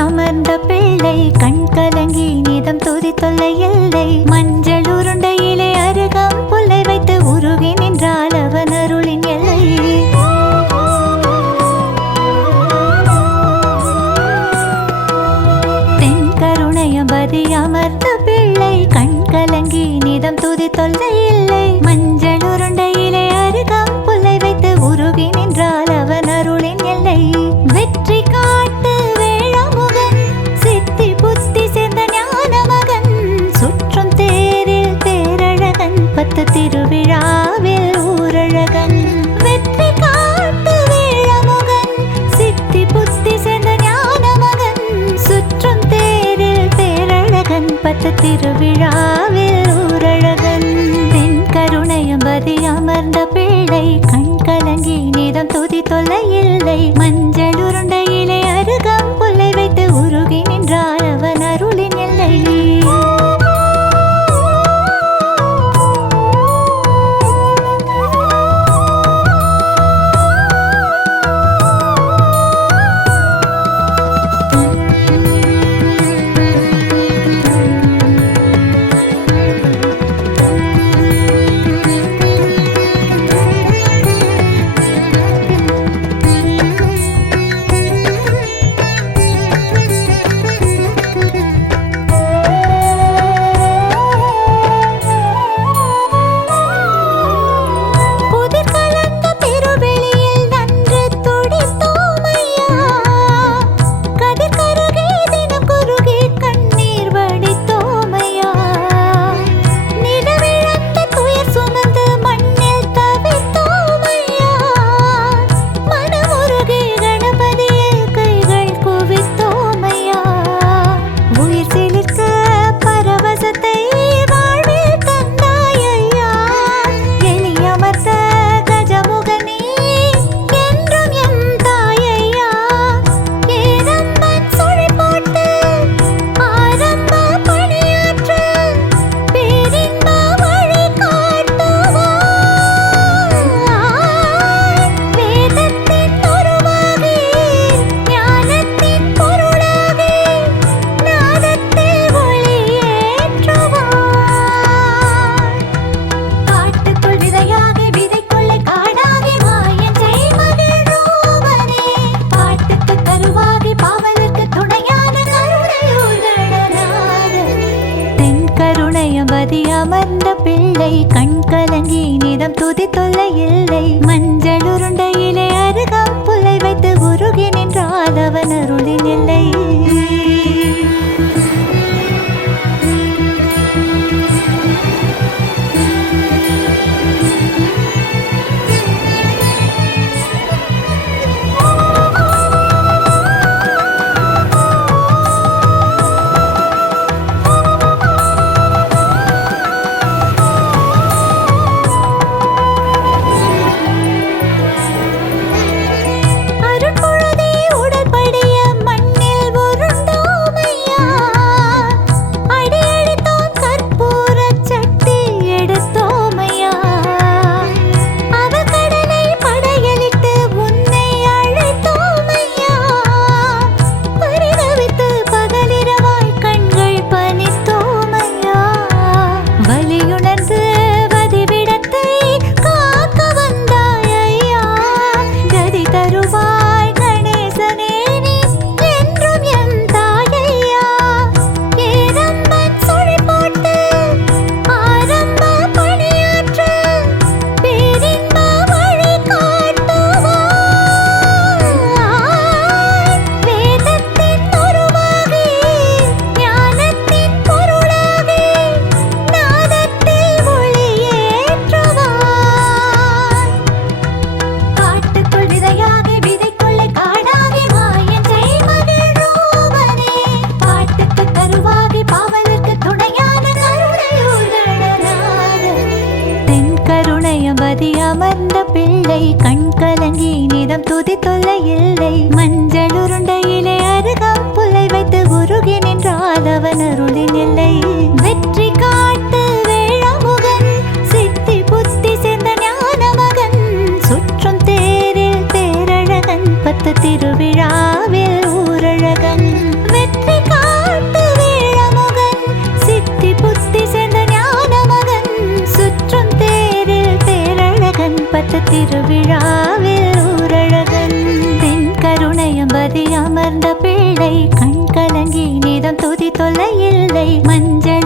அமர்ந்த பிள்ளை கண் கலங்கி நீதம் துதி தொல்லை இல்லை. மஞ்சள் உருண்டையிலே அருகம் புல்லை வைத்து உருகி நின்றால் அவன் அருளின் எல்லை. தென் கருணையம்பதி அமர்ந்த பிள்ளை கண் கலங்கி நீதம் துதி தொல்லை இல்லை. மஞ்சள் உருண்டையிலே அருகம் புல்லை வைத்து உருகி நின்றால் அவன் அருளின் எல்லை. வெற்றி காட்டு பத்து திருவிழாவில் ஊரழகன். வெற்றி காட்டு வேழமுகன் சித்தி புத்தி சேர்ந்த ஞான மகன். சுற்றும் தேரில் பேரழகன் பத்து திருவிழாவில் ஊரழகன். தென் கருணையம்பதி அமர்ந்த பிள்ளை கண் கலங்கி நீதம் துதி தொல்லை இல்லை. மஞ்சள் உருண்டையிலே அருகம் புல்லை வைத்து உருகி நின்றால் அவன் அருளின் எல்லை. அமர்ந்த பிள்ளை கண் கலங்கி நீதம் துதி தொல்லை இல்லை. மஞ்சள் உருண்டையிலே அருகம் புல்லை வைத்து உருகி நின்றால் அவன் அருளின் எல்லை. உடல் படிய மண்ணில் தொல்லை இல்லை. மஞ்சள் உருண்டையிலே அருகம் புல்லை வைத்து உருகி நின்றால் அவன் அருளின் எல்லை. வெற்றி காட்டு வேழமுகன் சித்தி புத்தி சேர்ந்த ஞான மகன் சுற்றும் தேரில் பேரழகன் 10 திருவிழாவில் ஊரழகன். வெற்றி காட்டு வேழமுகன் சித்தி புத்தி சேர்ந்த ஞான மகன் சுற்றும் தேரில் பேரழகன் 10 திருவிழாவில் ஊரழகன். தென் கருணையம்பதி அமர்ந்த பிள்ளை கண் கலங்கி நிதம் துதி தொல்லை இல்லை. மஞ்சள்